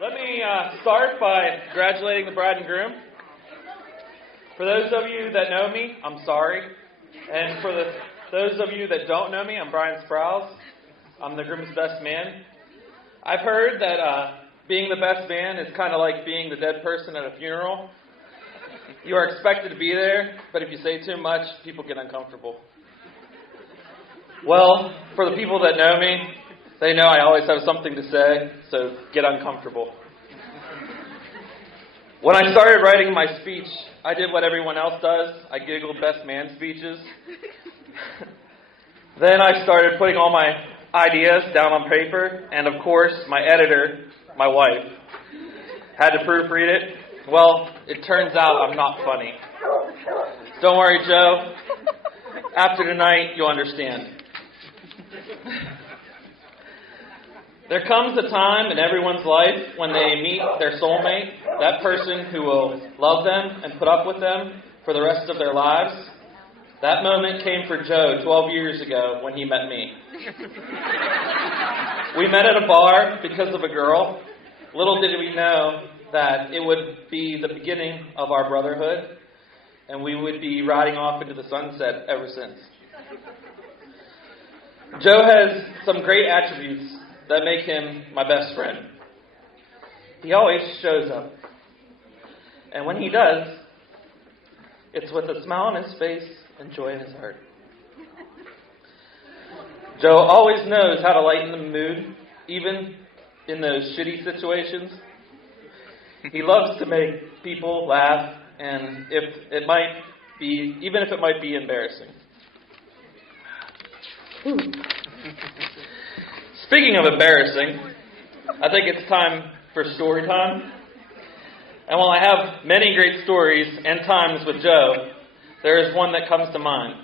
Let me start by congratulating the bride and groom. For those of you that know me, I'm sorry. And for those of you that don't know me, I'm Brian Sprouse. I'm the groom's best man. I've heard that being the best man is kind of like being the dead person at a funeral. You are expected to be there, but if you say too much, people get uncomfortable. Well, for the people that know me, they know I always have something to say, so get uncomfortable. When I started writing my speech, I did what everyone else does. I Googled best man speeches. Then I started putting all my ideas down on paper, and of course, my editor, my wife, had to proofread it. Well, it turns out I'm not funny. Don't worry, Joe. After tonight, you'll understand. There comes a time in everyone's life when they meet their soulmate, that person who will love them and put up with them for the rest of their lives. That moment came for Joe 12 years ago when he met me. We met at a bar because of a girl. Little did we know that it would be the beginning of our brotherhood, and we would be riding off into the sunset ever since. Joe has some great attributes that make him my best friend. He always shows up. And when he does, it's with a smile on his face and joy in his heart. Joe always knows how to lighten the mood, even in those shitty situations. He loves to make people laugh, and even if it might be embarrassing. Speaking of embarrassing, I think it's time for story time. And while I have many great stories and times with Joe, there is one that comes to mind.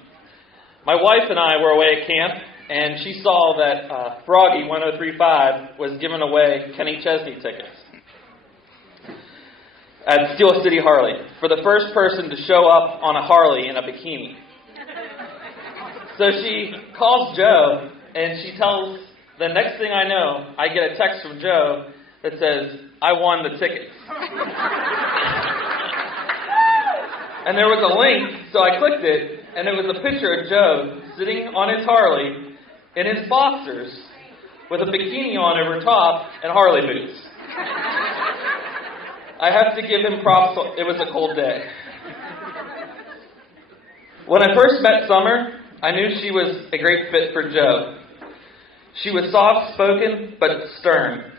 My wife and I were away at camp, and she saw that Froggy 1035 was giving away Kenny Chesney tickets at Steel City Harley for the first person to show up on a Harley in a bikini. So she calls Joe, and she tells. The next thing I know, I get a text from Joe that says, "I won the tickets." And there was a link, so I clicked it, and it was a picture of Joe sitting on his Harley in his boxers with a bikini on over top and Harley boots. I have to give him props. It was a cold day. When I first met Summer, I knew she was a great fit for Joe. She was soft-spoken, but stern.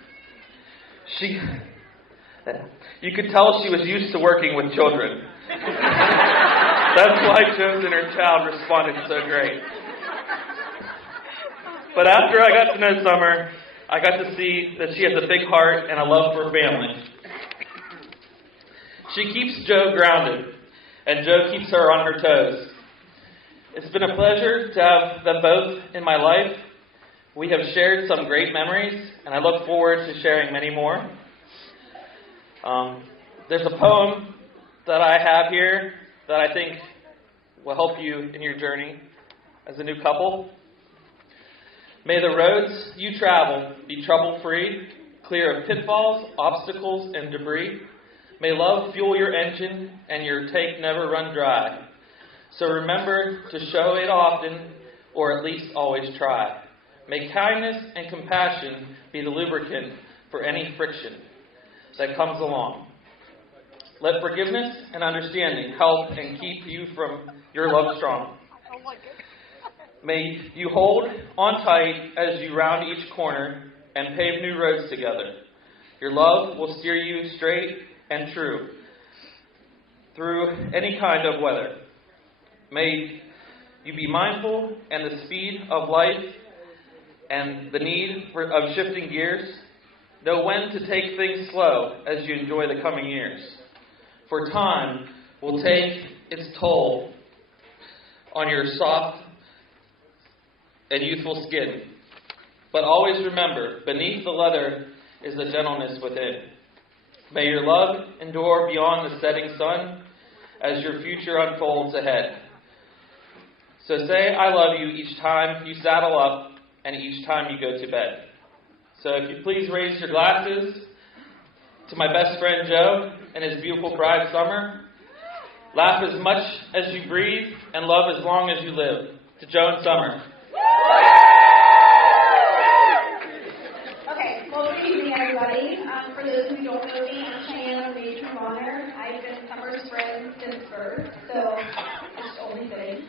You could tell she was used to working with children. That's why Joe's inner child responded so great. But after I got to know Summer, I got to see that she has a big heart and a love for family. She keeps Joe grounded, and Joe keeps her on her toes. It's been a pleasure to have them both in my life. We have shared some great memories, and I look forward to sharing many more. There's a poem that I have here that I think will help you in your journey as a new couple. May the roads you travel be trouble-free, clear of pitfalls, obstacles, and debris. May love fuel your engine and your tank never run dry. So remember to show it often, or at least always try. May kindness and compassion be the lubricant for any friction that comes along. Let forgiveness and understanding help and keep you from your love strong. May you hold on tight as you round each corner and pave new roads together. Your love will steer you straight and true through any kind of weather. May you be mindful and the speed of life and the need of shifting gears. Know when to take things slow as you enjoy the coming years. For time will take its toll on your soft and youthful skin. But always remember, beneath the leather is the gentleness within. May your love endure beyond the setting sun as your future unfolds ahead. So say I love you each time you saddle up and each time you go to bed. So if you please raise your glasses to my best friend Joe and his beautiful bride Summer. Laugh as much as you breathe and love as long as you live. To Joe and Summer. Okay, well, good evening, everybody. For those who don't know me, I'm Cheyenne. I'm Major of Honor. I've been Summer's friend since birth, so it's only fitting.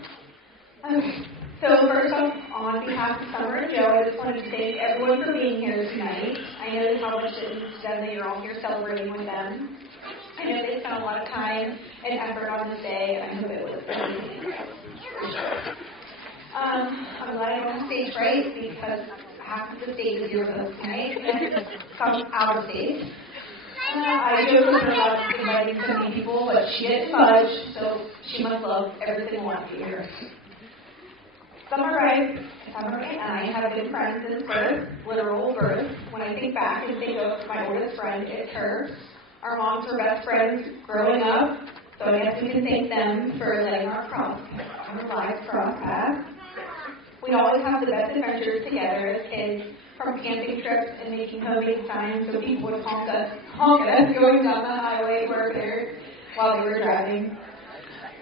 So first off, on behalf of Summer and Joe, I just wanted to thank everyone for being here tonight. I know how much it means to them that you're all here celebrating with them. I know they spent a lot of time and effort on this day, and I hope it was amazing. I'm glad I'm on stage right, because half of the stage is here with us tonight, and some out of stage. I joke with her about inviting so many people, but she didn't budge, so she must love every single one of you here. Summer and I have been friends since birth, literal birth. When I think back and think of my oldest friend, it's her. Our moms were best friends growing up, so I guess we can thank them for letting our lives cross paths. We always have the best adventures together as kids, from camping trips and making homemade signs so people would honk at us going down the highway while they were driving,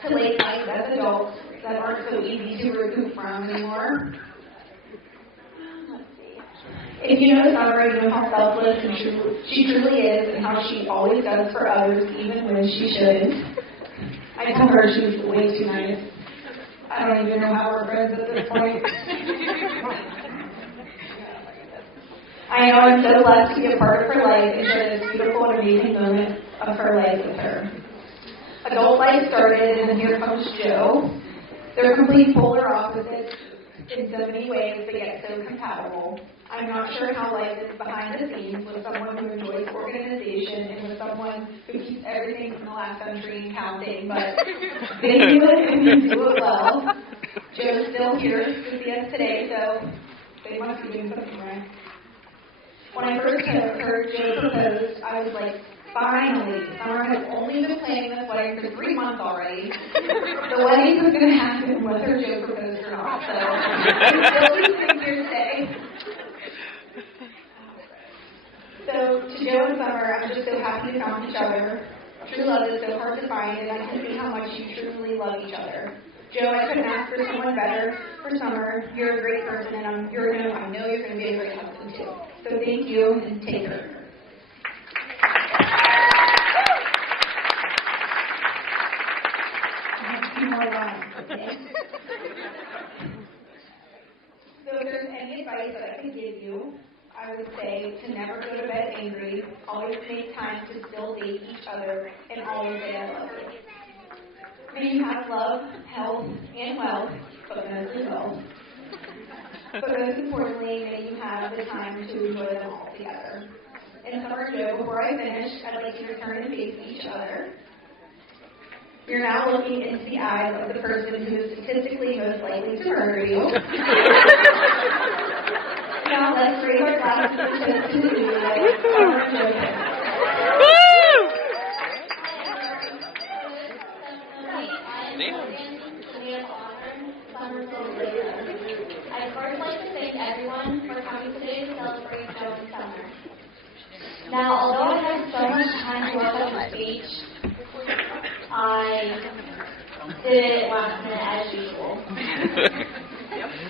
to late nights as adults that aren't so easy to recoup from anymore. If you know Summer, you know how selfless and she truly is, and how she always does for others, even when she shouldn't. I tell her she's way too nice. I don't even know how we're friends at this point. I know I'm so blessed to be a part of her life and share this beautiful and amazing moment of her life with her. Adult life started, and then here comes Joe. They're complete polar opposites in so many ways, but yet so compatible. I'm not sure how life is behind the scenes with someone who enjoys organization and with someone who keeps everything from the last century and counting, but they do it and they do it well. Joe's still here to see us today, so they must be doing something right. When I first heard Joe propose, I was like, finally, Summer has only been planning this wedding for 3 months already. The wedding was going to happen whether Joe proposed or not, so I'm still sitting here today. So, to Joe and Summer, I'm just so happy you found each other. True love is so hard to find, and I can see how much you truly love each other. Joe, I couldn't ask for someone better. For Summer, you're a great person, and I know you're going to be a great husband, too. So thank you, and take care. So if there's any advice that I could give you, I would say to never go to bed angry, always make time to still date each other, and always say I love you. May you have love, health, and wealth, but mostly wealth. But most importantly, may you have the time to enjoy them all together. And Summer and Joe, before I finish, I'd like you to turn and face each other. You're now looking into the eyes of the person who is statistically most likely to murder you. Now let's raise our glasses to the new life. Summer and Joe. I'd first like to thank everyone for coming today to celebrate Joe and Summer. Now, although I had so much time to work on the speech, I did it last minute as usual.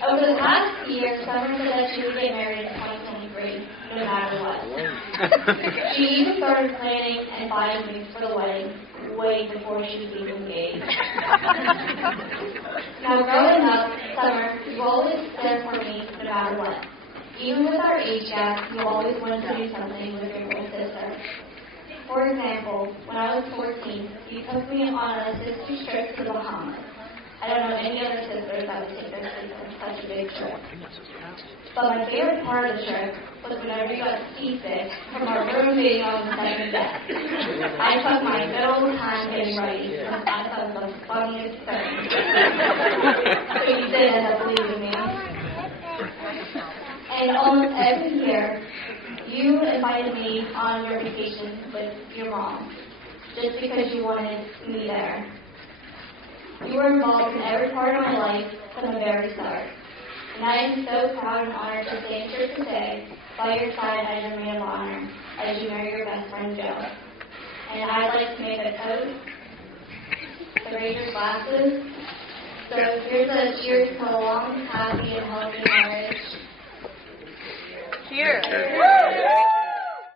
Over the past year, Summer said that she would get married in 2023, no matter what. She even started planning and buying things for the wedding way before she was even engaged. Now, growing up, Summer, you always there for me no matter what. Even with our age gap, you always wanted to do something with your little sister. For example, when I was 14, you took me on a sister's trip to the Bahamas. I don't know any other sisters that would take their kids on such a big trip. But my favorite part of the trip was whenever you got seasick from our room being on the second deck. I took my good old time getting ready because I thought it was the funniest thing. So you did end up leaving me. And almost every year, you invited me on your vacation with your mom, just because you wanted me there. You were involved in every part of my life from the very start. And I am so proud and honored to stand here today by your side as your man of honor, as you marry your best friend, Joe. And I'd like to make a toast to raise your glasses. So here's a cheers to a long, happy, and healthy marriage. Cheers.